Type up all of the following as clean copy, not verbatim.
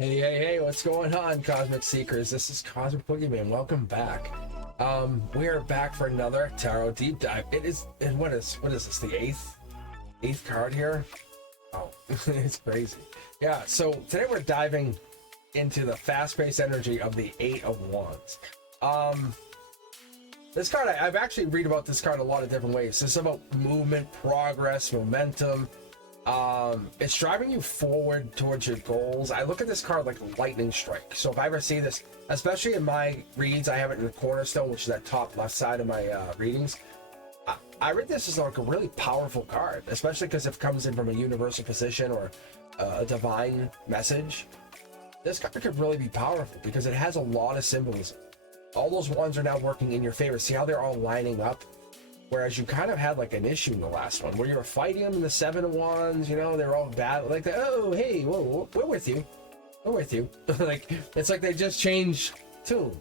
Hey, what's going on, Cosmic Seekers? This is Cosmic Boogeyman. Welcome back. We are back for another tarot deep dive. And what is this, the eighth card here? Oh, it's crazy. Yeah, so today we're diving into the fast-paced energy of the Eight of Wands. This card, I've actually read about this card a lot of different ways. This is about movement, progress, momentum. It's driving you forward towards your goals. I look at this card like a lightning strike. So if I ever see this, especially in my reads, I have it in the cornerstone, which is that top left side of my readings. I read this as like a really powerful card, especially because if it comes in from a universal position or a divine message. This card could really be powerful because it has a lot of symbolism. All those wands are now working in your favor. See how they're all lining up? Whereas you kind of had like an issue in the last one where you were fighting them in the Seven of Wands, you know, they're all bad. Like, oh, hey, whoa, we're with you. We're with you. Like, it's like they just changed tune.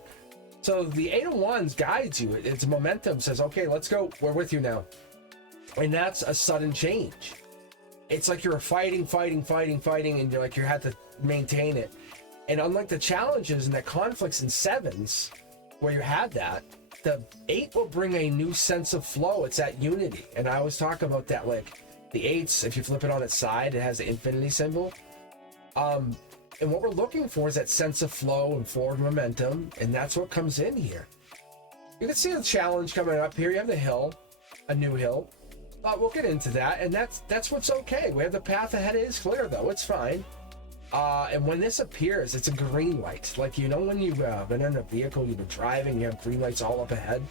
So the Eight of Wands guides you. Its momentum says, okay, let's go. We're with you now. And that's a sudden change. It's like you're fighting, and you're like, you had to maintain it. And unlike the challenges and the conflicts in sevens, where you had that, the eight will bring a new sense of flow. It's that unity. And I always talk about that, like the eights, if you flip it on its side, it has the infinity symbol. And what we're looking for is that sense of flow and forward momentum. And that's what comes in here. You can see the challenge coming up here. You have the hill, a new hill. We'll get into that. And that's what's okay. We have the path ahead. It is clear though. It's fine. And when this appears, it's a green light. Like, you know, when you've been in a vehicle, you've been driving, you have green lights all up ahead,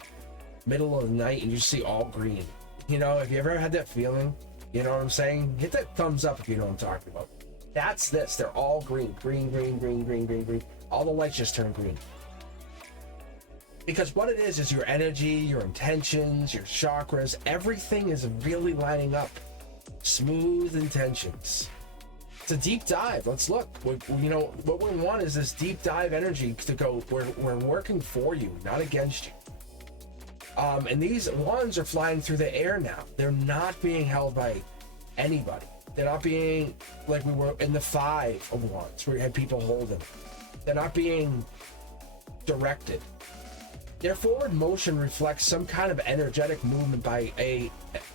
middle of the night, and you see all green. You know, have you ever had that feeling? You know what I'm saying? Hit that thumbs up if you know what I'm talking about. That's this. They're all green. Green. All the lights just turn green. Because what it is your energy, your intentions, your chakras, everything is really lining up. Smooth intentions. It's a deep dive. Let's look. You know, what we want is this deep dive energy to go, we're working for you, not against you. And these wands are flying through the air now. They're not being held by anybody. They're not being like we were in the Five of Wands, where you had people hold them. They're not being directed. Their forward motion reflects some kind of energetic movement by a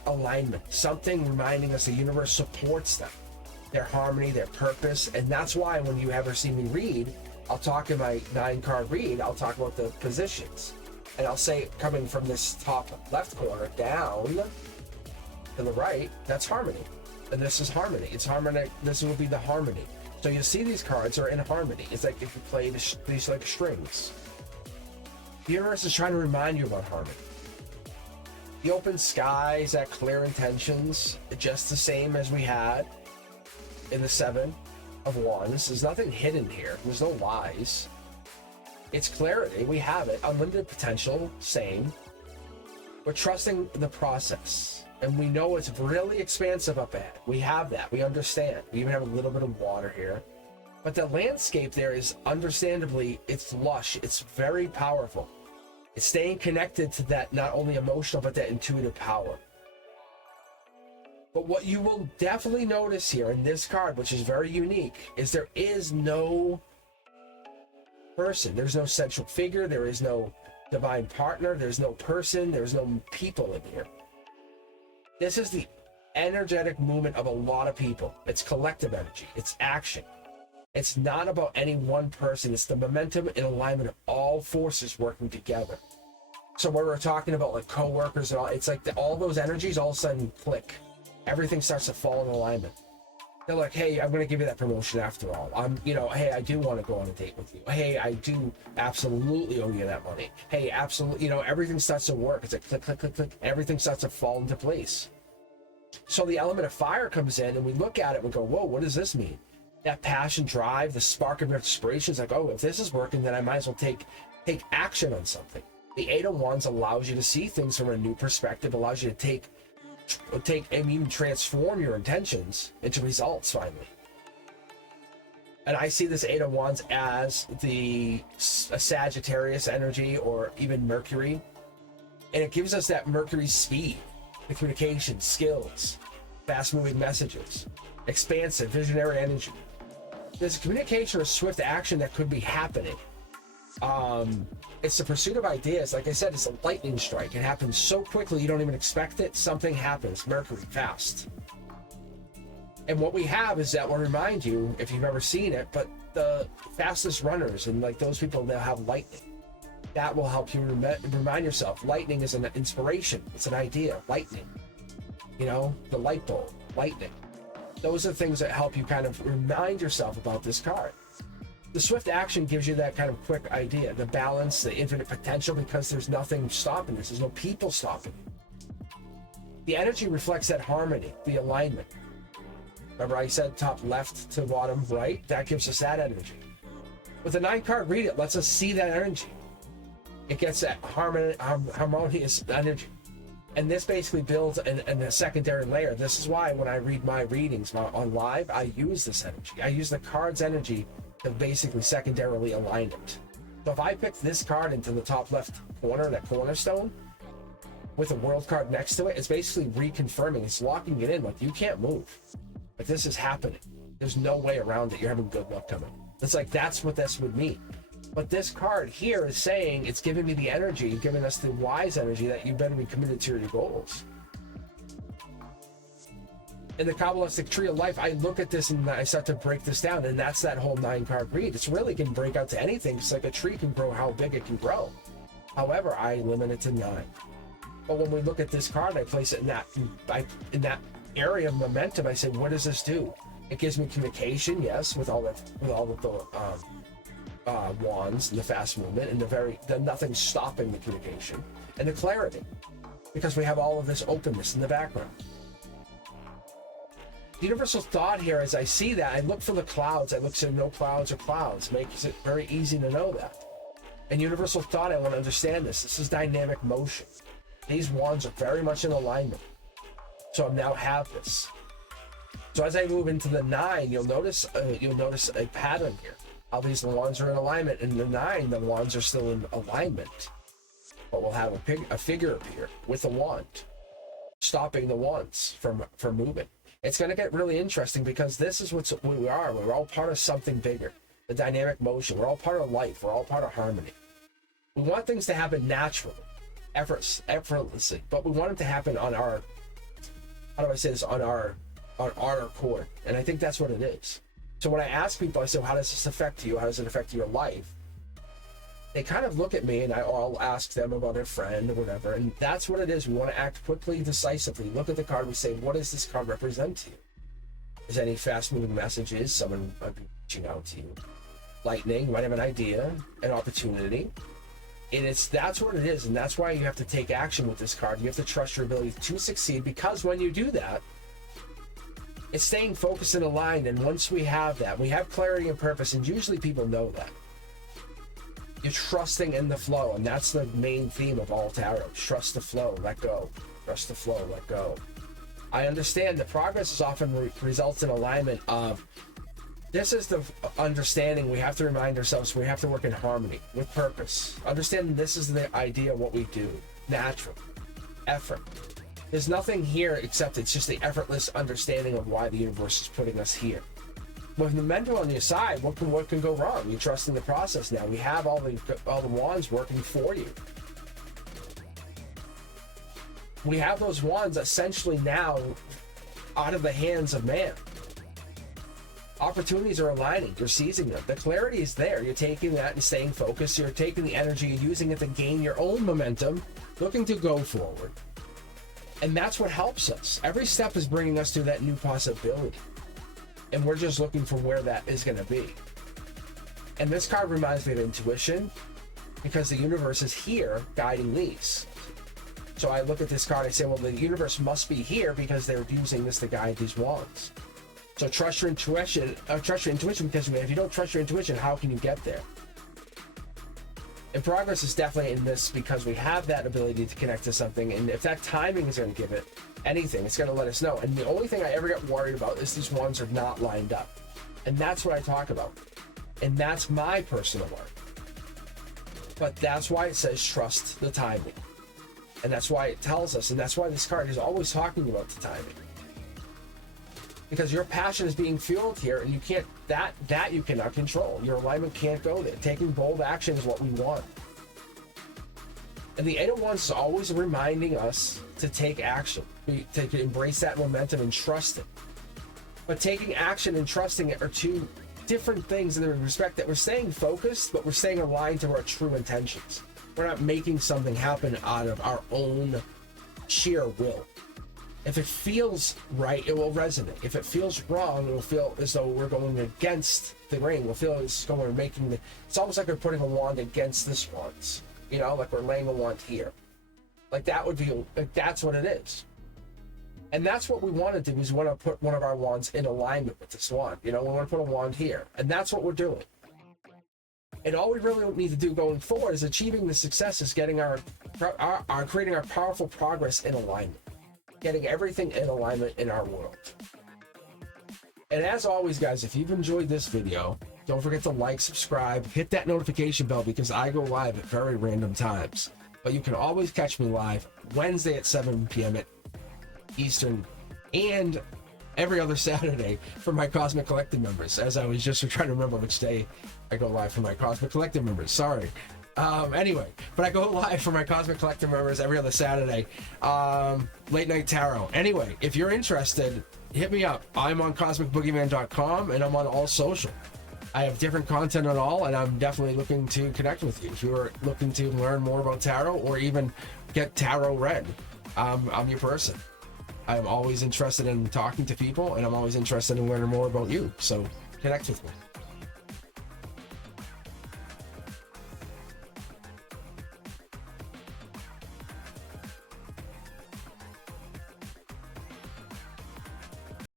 alignment, something reminding us the universe supports them. Their harmony, their purpose, and that's why when you ever see me read, I'll talk in my 9-card read, I'll talk about the positions. And I'll say, coming from this top left corner down to the right, that's harmony. And this is harmony. It's harmonic. This will be the harmony. So you see these cards are in harmony. It's like if you play these like strings. The universe is trying to remind you about harmony. The open skies, that clear intentions, just the same as we had in the Seven of Wands. There's nothing hidden here. There's no lies. It's clarity. We have it. Unlimited potential. Same. We're trusting the process. And we know it's really expansive up ahead. We have that. We understand. We even have a little bit of water here. But the landscape there is understandably, it's lush. It's very powerful. It's staying connected to that not only emotional, but that intuitive power. But what you will definitely notice here in this card, which is very unique, is there is no person. There's no central figure. There is no divine partner. There's no person. There's no people in here. This is the energetic movement of a lot of people. It's collective energy. It's action. It's not about any one person. It's the momentum and alignment of all forces working together. So when we're talking about like co-workers and all, it's like all those energies all of a sudden click. Everything starts to fall in alignment. They're like, hey, I'm going to give you that promotion after all. Hey, I do want to go on a date with you. Hey, I do absolutely owe you that money. Hey, absolutely, everything starts to work. It's like click, click, click, click. Everything starts to fall into place. So the element of fire comes in and we look at it and we go, whoa, what does this mean? That passion, drive, the spark of inspiration is like, oh, if this is working, then I might as well take action on something. The Eight of Wands allows you to see things from a new perspective, allows you to take and even transform your intentions into results finally. And I see this Eight of Wands as a Sagittarius energy or even Mercury. And it gives us that Mercury speed, the communication, skills, fast moving messages, expansive, visionary energy. there's communication or swift action that could be happening. It's the pursuit of ideas. Like I said, it's a lightning strike. It happens so quickly you don't even expect it. Something happens. Mercury, fast. And what we have is that will remind you, if you've ever seen it, but the fastest runners and like those people that have lightning, that will help you remind yourself. Lightning is an inspiration. It's an idea. Lightning. You know, the light bulb. Lightning. Those are the things that help you kind of remind yourself about this card. The swift action gives you that kind of quick idea. The balance, the infinite potential, because there's nothing stopping this. There's no people stopping it. The energy reflects that harmony, the alignment. Remember I said top left to bottom right? That gives us that energy. With a 9-card read, it lets us see that energy. It gets that harmonious energy. And this basically builds a secondary layer. This is why when I read my readings on live, I use this energy. I use the card's energy to basically secondarily align it. So if I pick this card into the top left corner, that cornerstone, with a world card next to it, it's basically reconfirming. It's locking it in. Like, you can't move. Like, this is happening. There's no way around it. You're having good luck coming. It's like, that's what this would mean. But this card here is saying, it's giving me the energy, giving us the wise energy that you better be committed to your goals. In the Kabbalistic tree of life, I look at this and I start to break this down, and that's that whole 9-card read. It's really can break out to anything. It's like a tree can grow how big it can grow. However, I limit it to 9. But when we look at this card, I place it in that area of momentum. I say, what does this do? It gives me communication, yes, with all of the wands and the fast movement and the nothing stopping the communication, and the clarity, because we have all of this openness in the background. The universal thought here, as I see that, I look for the clouds. I look for no clouds or clouds. Makes it very easy to know that. And universal thought, I want to understand this. This is dynamic motion. These wands are very much in alignment. So I now have this. So as I move into the 9, you'll notice a pattern here. How these wands are in alignment. In the 9, the wands are still in alignment. But we'll have a figure appear with a wand, stopping the wands from moving. It's going to get really interesting, because this is what we are. We're all part of something bigger. The dynamic motion. We're all part of life. We're all part of harmony. We want things to happen naturally, effortlessly, but we want it to happen on our, how do I say this, on our accord. And I think that's what it is. So when I ask people, I say, well, how does this affect you? How does it affect your life? They kind of look at me, and I'll ask them about their friend or whatever, and that's what it is. We want to act quickly, decisively. Look at the card. We say, what does this card represent to you? Is any fast-moving messages? Someone might be reaching out to you. Lightning, you might have an idea, an opportunity. And that's what it is, and that's why you have to take action with this card. You have to trust your ability to succeed, because when you do that, it's staying focused and aligned. And once we have that, we have clarity and purpose, and usually people know that. You're trusting in the flow, and that's the main theme of all tarot. Trust the flow, let go. Trust the flow, let go. I understand that progress is often results in alignment of, this is the understanding we have to remind ourselves. We have to work in harmony with purpose. Understanding this is the idea of what we do. Natural. Effort. There's nothing here except it's just the effortless understanding of why the universe is putting us here. With the mental on your side, what can go wrong? You trust in the process now. We have all the wands working for you. We have those wands essentially now out of the hands of man. Opportunities are aligning. You're seizing them. The clarity is there. You're taking that and staying focused. You're taking the energy and using it to gain your own momentum, looking to go forward. And that's what helps us. Every step is bringing us to that new possibility. And we're just looking for where that is going to be. And this card reminds me of intuition, because the universe is here guiding these. So I look at this card, I say, well, the universe must be here because they're using this to guide these wands. So trust your intuition, because if you don't trust your intuition, how can you get there? And progress is definitely in this, because we have that ability to connect to something. And if that timing is going to give it anything, it's going to let us know. And the only thing I ever get worried about is these ones are not lined up. And that's what I talk about. And that's my personal work. But that's why it says trust the timing. And that's why it tells us, and that's why this card is always talking about the timing. because your passion is being fueled here, and you can't, that you cannot control. Your alignment can't go there. Taking bold action is what we want. And the Eight of Wands is always reminding us to take action, to embrace that momentum and trust it. But taking action and trusting it are two different things in the respect that we're staying focused, but we're staying aligned to our true intentions. We're not making something happen out of our own sheer will. If it feels right, it will resonate. If it feels wrong, it will feel as though we're going against the grain. We'll feel as though we're making the, it's almost like we're putting a wand against this wand. You know, like we're laying a wand here. Like that would be, like that's what it is. And that's what we want to do, is we want to put one of our wands in alignment with this wand. You know, we want to put a wand here. And that's what we're doing. And all we really need to do going forward is achieving the success, is getting our creating our powerful progress in alignment. Getting everything in alignment in our world. And as always, guys, if you've enjoyed this video, don't forget to like, subscribe, hit that notification bell, because I go live at very random times. But you can always catch me live Wednesday at 7 p.m. at Eastern, and every other Saturday for my Cosmic Collective members, as I was just trying to remember which day I go live for my Cosmic Collective members. Sorry. Anyway, but I go live for my Cosmic Collective members every other Saturday, late night tarot. Anyway, if you're interested, hit me up. I'm on cosmicboogeyman.com, and I'm on all social. I have different content on all, and I'm definitely looking to connect with you. If you're looking to learn more about tarot or even get tarot read, I'm your person. I'm always interested in talking to people, and I'm always interested in learning more about you. So connect with me.